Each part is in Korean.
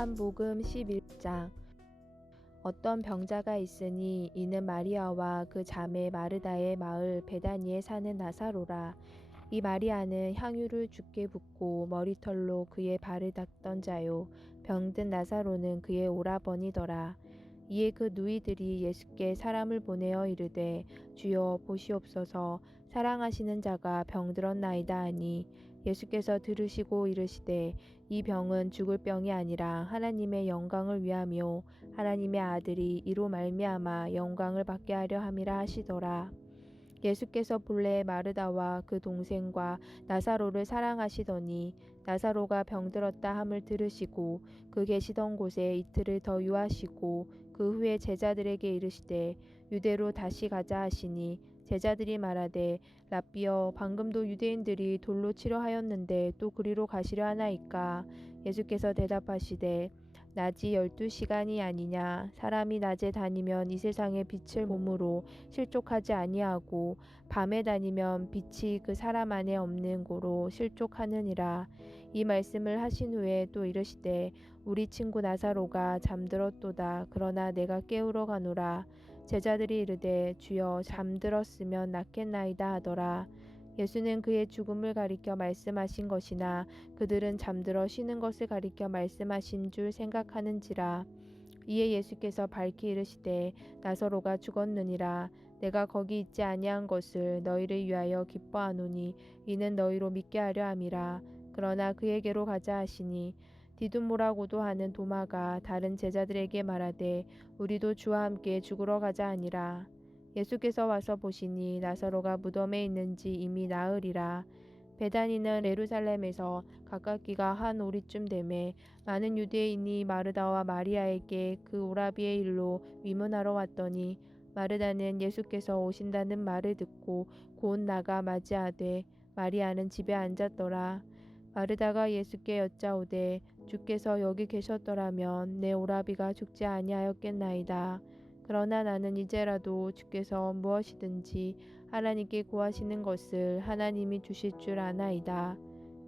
요한복음 11장. 어떤 병자가 있으니 이는 마리아와 그 자매 마르다의 마을 베다니에 사는 나사로라. 이 마리아는 향유를 주께 붓고 머리털로 그의 발을 닦던 자요, 병든 나사로는 그의 오라버니더라. 이에 그 누이들이 예수께 사람을 보내어 이르되, 주여 보시옵소서, 사랑하시는 자가 병들었나이다 하니, 예수께서 들으시고 이르시되, 이 병은 죽을 병이 아니라 하나님의 영광을 위하며 하나님의 아들이 이로 말미암아 영광을 받게 하려 함이라 하시더라. 예수께서 본래 마르다와 그 동생과 나사로를 사랑하시더니 나사로가 병들었다 함을 들으시고 그 계시던 곳에 이틀을 더 유하시고 그 후에 제자들에게 이르시되 유대로 다시 가자 하시니, 제자들이 말하되 랍비여, 방금도 유대인들이 돌로 치려 하였는데 또 그리로 가시려 하나이까? 예수께서 대답하시되 낮이 12시간이 아니냐? 사람이 낮에 다니면 이 세상의 빛을 몸으로 실족하지 아니하고 밤에 다니면 빛이 그 사람 안에 없는 고로 실족하느니라. 이 말씀을 하신 후에 또 이르시되 우리 친구 나사로가 잠들었도다. 그러나 내가 깨우러 가노라. 제자들이 이르되 주여, 잠들었으면 낫겠나이다 하더라. 예수는 그의 죽음을 가리켜 말씀하신 것이나 그들은 잠들어 쉬는 것을 가리켜 말씀하신 줄 생각하는지라. 이에 예수께서 밝히 이르시되 나사로가 죽었느니라. 내가 거기 있지 아니한 것을 너희를 위하여 기뻐하노니 이는 너희로 믿게 하려 함이라. 그러나 그에게로 가자 하시니, 디두모라고도 하는 도마가 다른 제자들에게 말하되 우리도 주와 함께 죽으러 가자 하니라. 예수께서 와서 보시니 나사로가 무덤에 있는지 이미 나으리라. 베다니는 예루살렘에서 가깝기가 한 오리쯤 되매 많은 유대인이 마르다와 마리아에게 그 오라비의 일로 위문하러 왔더니, 마르다는 예수께서 오신다는 말을 듣고 곧 나가 맞이하되 마리아는 집에 앉았더라. 마르다가 예수께 여짜오되 주께서 여기 계셨더라면 내 오라비가 죽지 아니하였겠나이다. 그러나 나는 이제라도 주께서 무엇이든지 하나님께 구하시는 것을 하나님이 주실 줄 아나이다.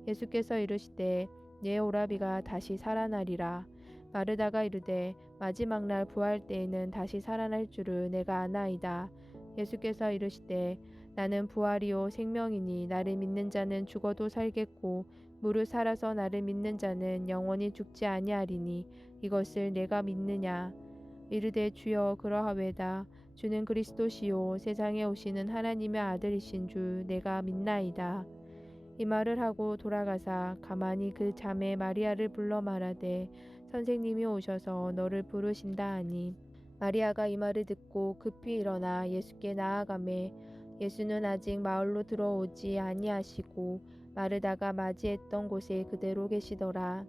예수께서 이르시되 내 오라비가 다시 살아나리라. 마르다가 이르되 마지막 날 부활 때에는 다시 살아날 줄을 내가 아나이다. 예수께서 이르시되 나는 부활이요 생명이니 나를 믿는 자는 죽어도 살겠고 무릇 살아서 나를 믿는 자는 영원히 죽지 아니하리니 이것을 내가 믿느냐? 이르되 주여, 그러하외다. 주는 그리스도시요 세상에 오시는 하나님의 아들이신 줄 내가 믿나이다. 이 말을 하고 돌아가사 가만히 그 자매 마리아를 불러 말하되 선생님이 오셔서 너를 부르신다 하니, 마리아가 이 말을 듣고 급히 일어나 예수께 나아가매 예수는 아직 마을로 들어오지 아니하시고 마르다가 맞이했던 곳에 그대로 계시더라.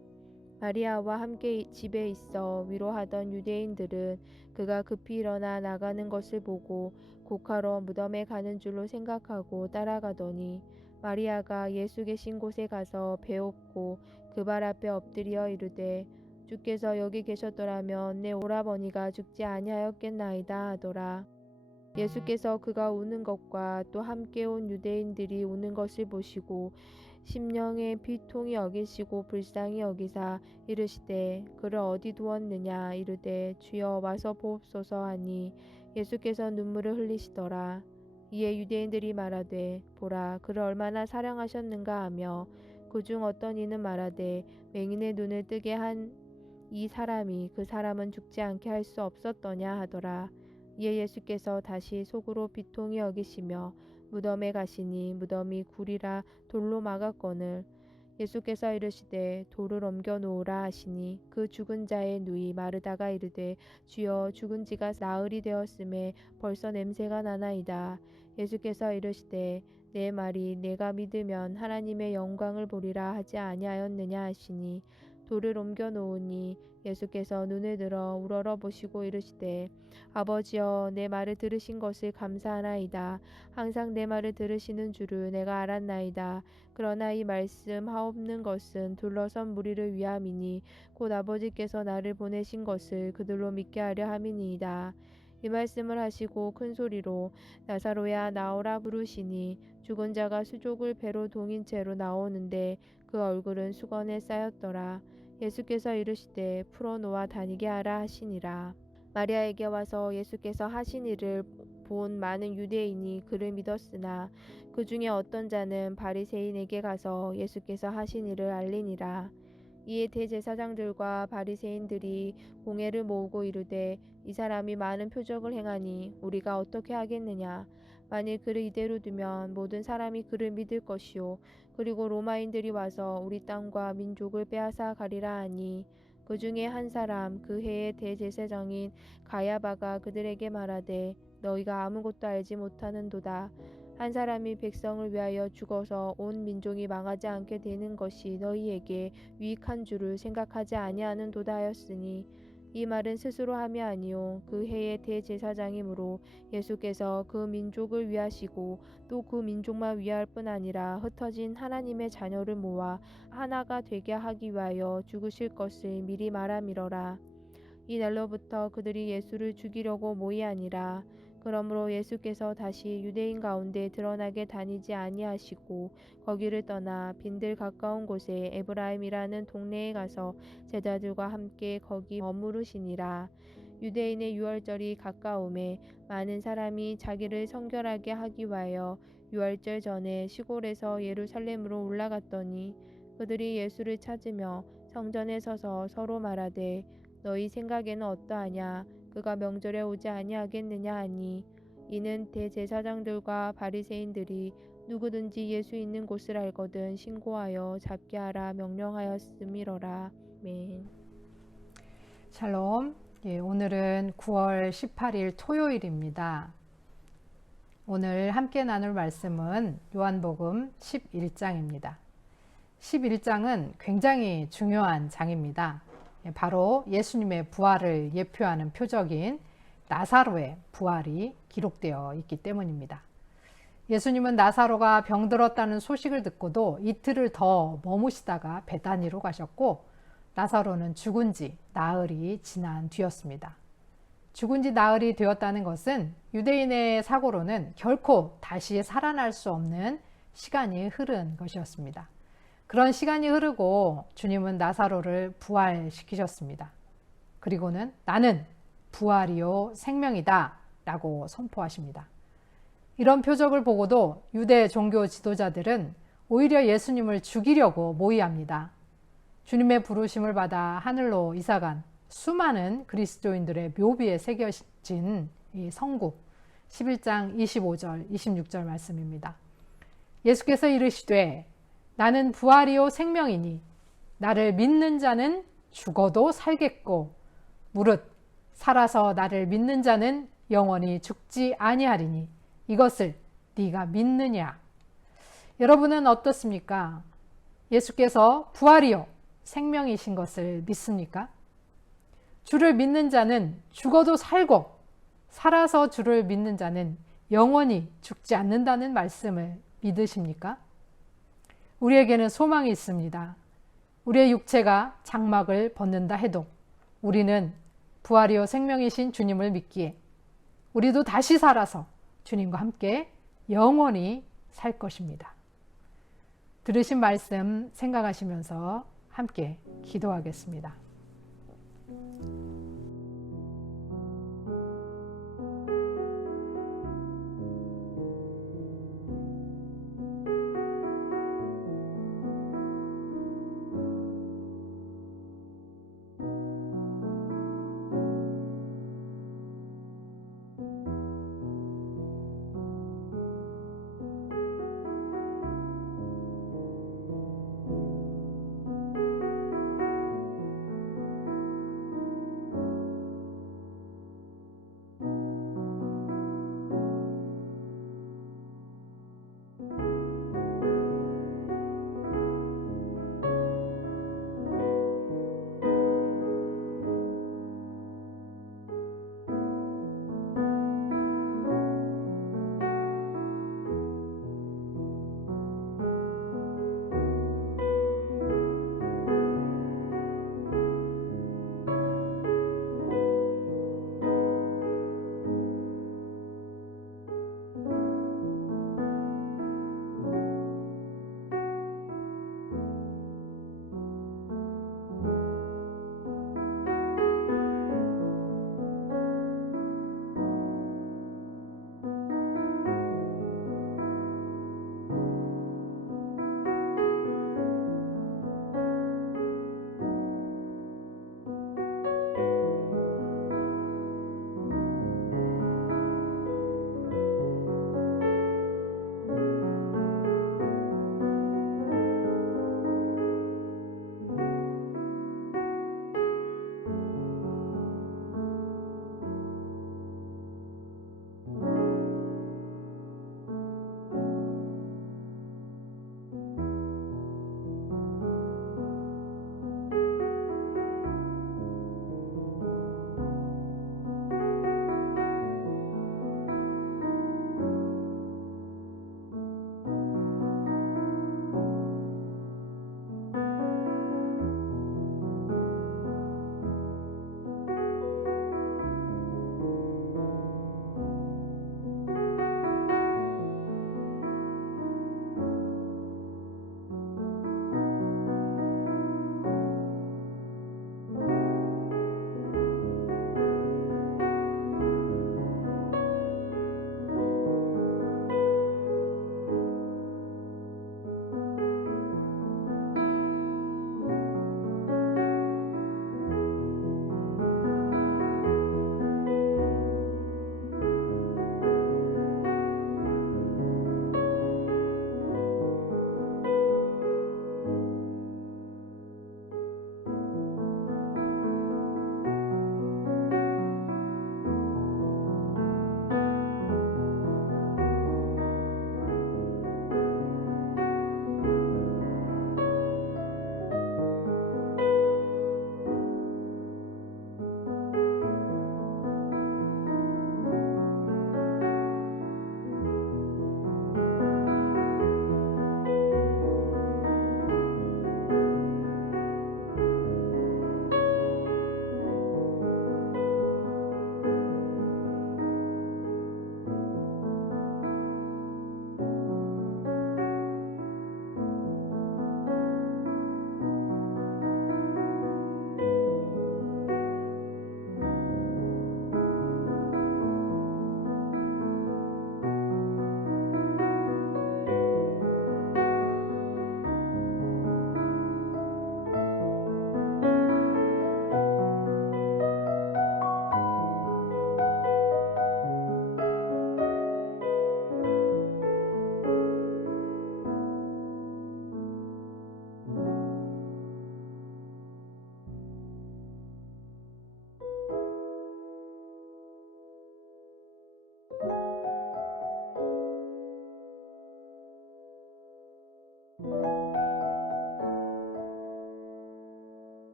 마리아와 함께 집에 있어 위로하던 유대인들은 그가 급히 일어나 나가는 것을 보고 곡하러 무덤에 가는 줄로 생각하고 따라가더니, 마리아가 예수 계신 곳에 가서 배엎고 그 발 앞에 엎드려 이르되 주께서 여기 계셨더라면 내 오라버니가 죽지 아니하였겠나이다 하더라. 예수께서 그가 우는 것과 또 함께 온 유대인들이 우는 것을 보시고 심령의 비통히 여기시고 불쌍히 여기사 이르시되 그를 어디 두었느냐? 이르되 주여 와서 보옵소서 하니 예수께서 눈물을 흘리시더라. 이에 유대인들이 말하되 보라, 그를 얼마나 사랑하셨는가 하며, 그중 어떤 이는 말하되 맹인의 눈을 뜨게 한 이 사람이 그 사람은 죽지 않게 할 수 없었더냐 하더라. 이에 예수께서 다시 속으로 비통히 여기시며 무덤에 가시니 무덤이 굴이라 돌로 막았거늘 예수께서 이르시되 돌을 옮겨 놓으라 하시니, 그 죽은 자의 누이 마르다가 이르되 주여, 죽은 지가 나흘이 되었음에 벌써 냄새가 나나이다. 예수께서 이르시되 내 말이 내가 믿으면 하나님의 영광을 보리라 하지 아니하였느냐 하시니, 돌을 옮겨 놓으니 예수께서 눈을 들어 우러러 보시고 이르시되 아버지여, 내 말을 들으신 것을 감사하나이다. 항상 내 말을 들으시는 줄을 내가 알았나이다. 그러나 이 말씀 하옵는 것은 둘러선 무리를 위함이니 곧 아버지께서 나를 보내신 것을 그들로 믿게 하려 함이니이다. 이 말씀을 하시고 큰 소리로 나사로야 나오라 부르시니, 죽은 자가 수족을 배로 동인 채로 나오는데 그 얼굴은 수건에 쌓였더라. 예수께서 이르시되 풀어놓아 다니게 하라 하시니라. 마리아에게 와서 예수께서 하신 일을 본 많은 유대인이 그를 믿었으나 그 중에 어떤 자는 바리새인에게 가서 예수께서 하신 일을 알리니라. 이에 대제사장들과 바리새인들이 공회를 모으고 이르되 이 사람이 많은 표적을 행하니 우리가 어떻게 하겠느냐. 만일 그를 이대로 두면 모든 사람이 그를 믿을 것이요 그리고 로마인들이 와서 우리 땅과 민족을 빼앗아 가리라 하니 그 중에 한 사람 그 해의 대제사장인 가야바가 그들에게 말하되 너희가 아무것도 알지 못하는도다. 한 사람이 백성을 위하여 죽어서 온 민족이 망하지 않게 되는 것이 너희에게 유익한 줄을 생각하지 아니하는도다 하였으니 이 말은 스스로 함이 아니요 그 해의 대제사장이므로 예수께서 그 민족을 위하시고 또 그 민족만 위할 뿐 아니라 흩어진 하나님의 자녀를 모아 하나가 되게 하기 위하여 죽으실 것을 미리 말함이러라. 이 날로부터 그들이 예수를 죽이려고 모이하니라. 그러므로 예수께서 다시 유대인 가운데 드러나게 다니지 아니하시고 거기를 떠나 빈들 가까운 곳에 에브라임이라는 동네에 가서 제자들과 함께 거기 머무르시니라. 유대인의 유월절이 가까움에 많은 사람이 자기를 성결하게 하기 위하여 유월절 전에 시골에서 예루살렘으로 올라갔더니 그들이 예수를 찾으며 성전에 서서 서로 말하되 너희 생각에는 어떠하냐? 그가 명절에 오지 아니하겠느냐 하니 이는 대제사장들과 바리새인들이 누구든지 예수 있는 곳을 알거든 신고하여 잡게 하라 명령하였음이러라. 아멘. 샬롬. 오늘은 9월 18일 토요일입니다. 오늘 함께 나눌 말씀은 요한복음 11장입니다. 11장은 굉장히 중요한 장입니다. 바로 예수님의 부활을 예표하는 표적인 나사로의 부활이 기록되어 있기 때문입니다. 예수님은 나사로가 병들었다는 소식을 듣고도 이틀을 더 머무시다가 베다니로 가셨고 나사로는 죽은 지 나흘이 지난 뒤였습니다. 죽은 지 나흘이 되었다는 것은 유대인의 사고로는 결코 다시 살아날 수 없는 시간이 흐른 것이었습니다. 그런 시간이 흐르고 주님은 나사로를 부활시키셨습니다. 그리고는 나는 부활이요 생명이다 라고 선포하십니다. 이런 표적을 보고도 유대 종교 지도자들은 오히려 예수님을 죽이려고 모의합니다. 주님의 부르심을 받아 하늘로 이사간 수많은 그리스도인들의 묘비에 새겨진 이 성구 11장 25절 26절 말씀입니다. 예수께서 이르시되 나는 부활이요 생명이니 나를 믿는 자는 죽어도 살겠고 무릇 살아서 나를 믿는 자는 영원히 죽지 아니하리니 이것을 네가 믿느냐? 여러분은 어떻습니까? 예수께서 부활이요 생명이신 것을 믿습니까? 주를 믿는 자는 죽어도 살고 살아서 주를 믿는 자는 영원히 죽지 않는다는 말씀을 믿으십니까? 우리에게는 소망이 있습니다. 우리의 육체가 장막을 벗는다 해도 우리는 부활이요 생명이신 주님을 믿기에 우리도 다시 살아서 주님과 함께 영원히 살 것입니다. 들으신 말씀 생각하시면서 함께 기도하겠습니다.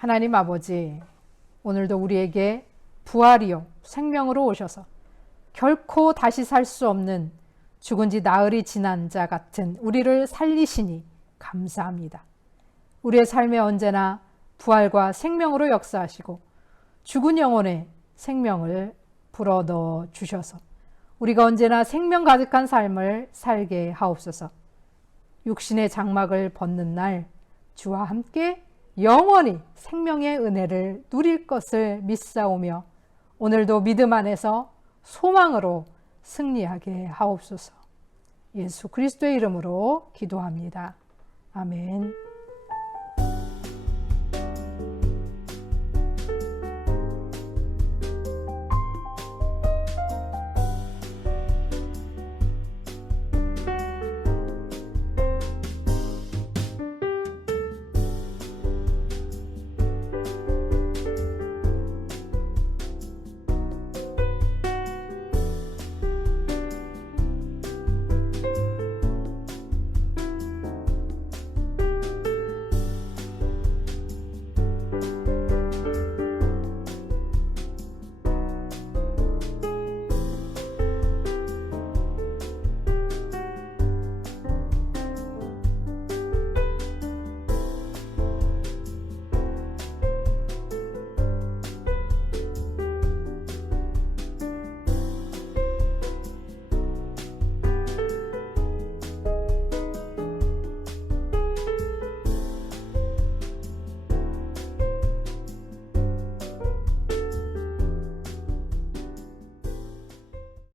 하나님 아버지, 오늘도 우리에게 부활이요 생명으로 오셔서 결코 다시 살 수 없는 죽은 지 나흘이 지난 자 같은 우리를 살리시니 감사합니다. 우리의 삶에 언제나 부활과 생명으로 역사하시고 죽은 영혼에 생명을 불어넣어 주셔서 우리가 언제나 생명 가득한 삶을 살게 하옵소서. 육신의 장막을 벗는 날 주와 함께 영원히 생명의 은혜를 누릴 것을 믿사오며 오늘도 믿음 안에서 소망으로 승리하게 하옵소서. 예수 그리스도의 이름으로 기도합니다. 아멘.